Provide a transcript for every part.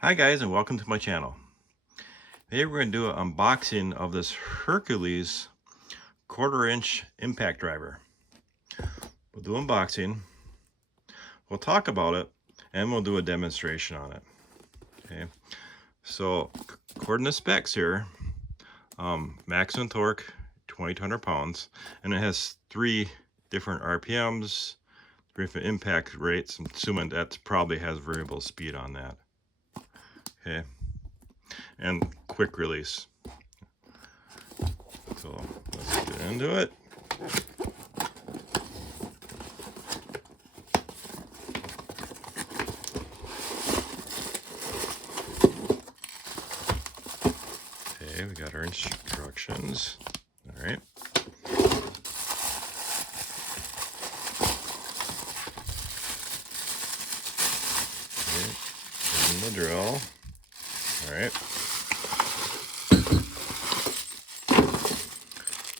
Hi guys, and welcome to my channel. Today we're going to do an unboxing of this HERCULES 1/4 inch impact driver. We'll do unboxing, we'll talk about it, and we'll do a demonstration on it. Okay, so according to specs here, maximum torque 2,200 pounds, and it has 3 different RPMs, different impact rates. I'm assuming that probably has variable speed on that. Okay, and quick release. So let's get into it. Okay, we got our instructions. All right. Okay, in the drill. All right.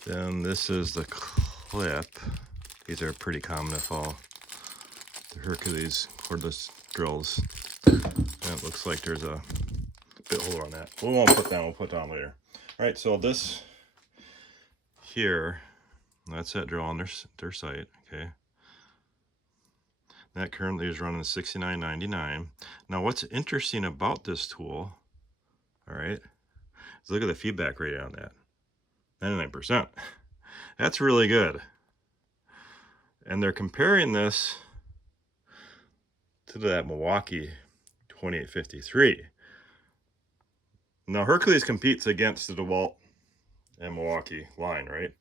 Then this is the clip. These are pretty common to fall. The HERCULES cordless drills. And it looks like there's a bit holder on that. We won't put that, we'll put down later. All right, so this here, that's that drill on their site, okay? That currently is running $69.99. Now what's interesting about this tool, all right, is look at the feedback rate on that. 99%. That's really good. And they're comparing this to that Milwaukee 2853. Now HERCULES competes against the DEWALT and Milwaukee line, right?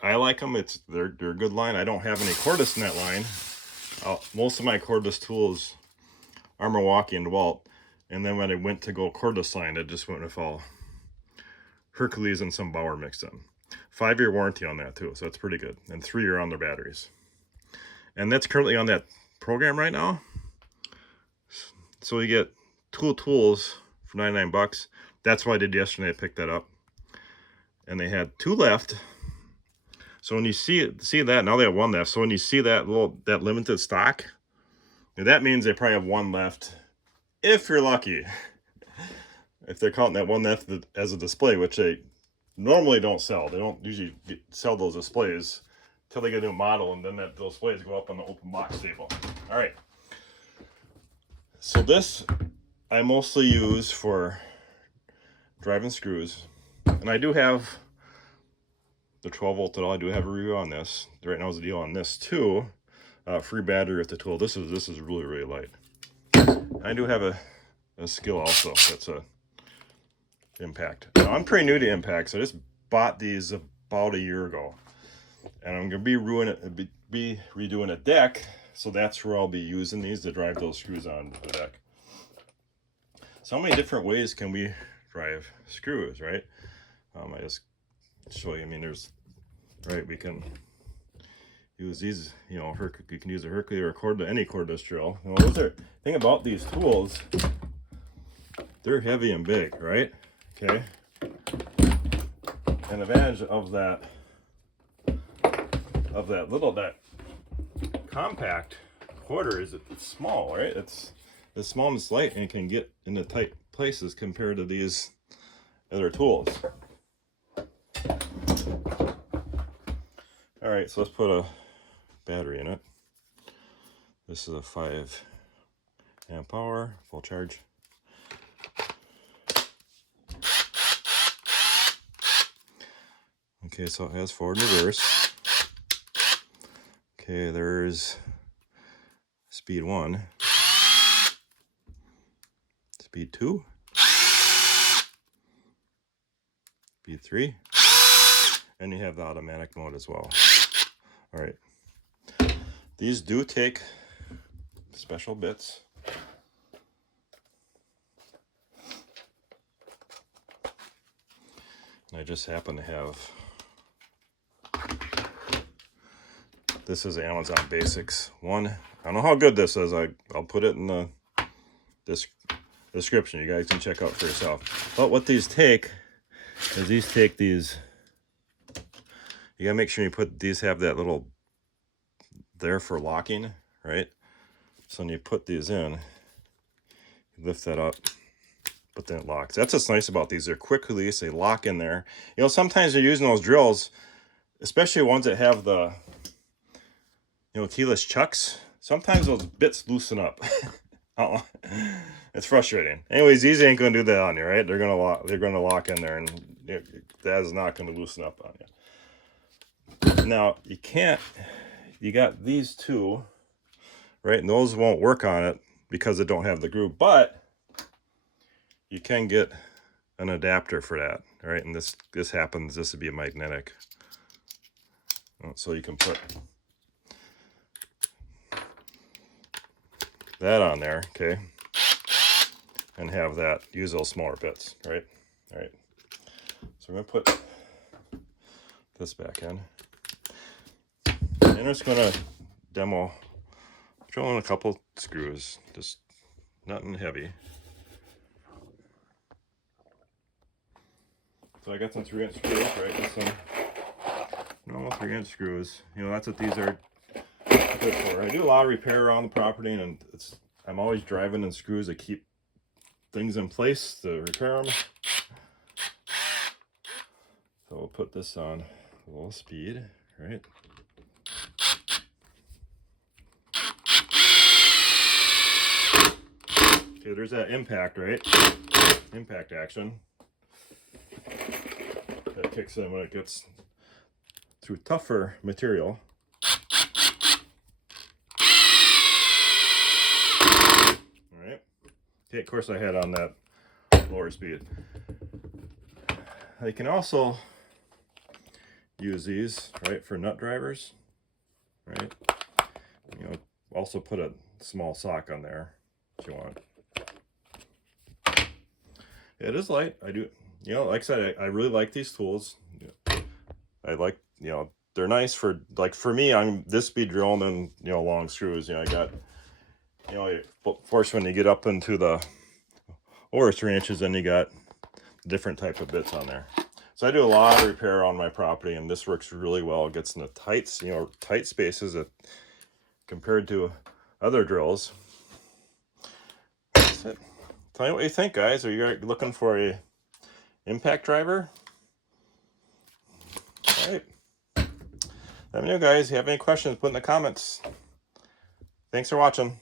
I like them. They're a good line. I don't have any cordless in that line. Most of my cordless tools are Milwaukee and DEWALT. And then when I went to go cordless line, I just went with all HERCULES and some Bauer mixed in. 5-year warranty on that too, so that's pretty good. And 3-year on their batteries. And that's currently on that program right now. So you get tools for 99 bucks. That's what I did yesterday. I picked that up. And they had 2 left. So when you see that, now they have 1 left. So when you see that limited stock, that means they probably have 1 left, if you're lucky. If they're counting that 1 left as a display, which they normally don't sell. They don't usually sell those displays until they get a new model, and then those displays go up on the open box table. All right. So this I mostly use for driving screws, and I do have the 12-volt I do have a review on this. Right now is a deal on this too. Free battery with the tool. This is really light. I do have a skill also. That's a impact. Now I'm pretty new to impacts. I just bought these about a year ago, and I'm gonna be redoing a deck. So that's where I'll be using these to drive those screws on the deck. So how many different ways can we drive screws, right? I just show you. I mean, we can use these, you know, you can use a HERCULES or any cordless drill. You know, thing about these tools, they're heavy and big, right? Okay. An advantage of that compact quarter is it's small, right? It's small and it's light, and it can get into tight places compared to these other tools. All right, so let's put a battery in it. This is a 5 amp hour, full charge. Okay, so it has forward and reverse. Okay, there's speed 1, speed 2, speed 3, and you have the automatic mode as well. All right, these do take special bits. And I just happen to have, this is Amazon Basics 1. I don't know how good this is. I'll put it in the description. You guys can check out for yourself. But what these take is these, you gotta make sure you put these, have that little there for locking, right? So when you put these in, Lift that up, but then it locks. That's what's nice about these. They're quick release, they lock in there. You know, sometimes you're using those drills, especially ones that have the, you know, keyless chucks. Sometimes those bits loosen up. Oh, it's frustrating. Anyways, these ain't gonna do that on you, right? They're gonna lock in there, and that is not gonna loosen up on you. Now you can't. You got these two, right? And those won't work on it because they don't have the groove, but you can get an adapter for that, right? And this happens. This would be a magnetic, so you can put that on there, okay, and have that, use those smaller bits, right? All right, so we're gonna put this back in, and I'm just gonna demo, drill in a couple screws, just nothing heavy. So I got some 3-inch screws, right? Just some normal 3-inch screws. You know, that's what these are good for. I do a lot of repair around the property, and I'm always driving in screws that keep things in place to repair them. So we'll put this on a little speed, right? Okay, there's that impact, right? Impact action. That kicks in when it gets through tougher material. Alright. Okay, of course I had on that lower speed. I can also use these, right, for nut drivers, right? You know, also put a small sock on there if you want. It is light. I do, you know, like I said, I really like these tools. I like, you know, they're nice for, like, for me, I'm this speed drilling and, you know, long screws. You know, I got, you know, of course, when you get up into the over 3 inches, then you got different type of bits on there. So I do a lot of repair on my property, and this works really well. It gets in the tight, you know, tight spaces that, compared to other drills. That's it. Tell me what you think, guys. Are you looking for a impact driver? All right. Let me know, guys. If you have any questions, put in the comments. Thanks for watching.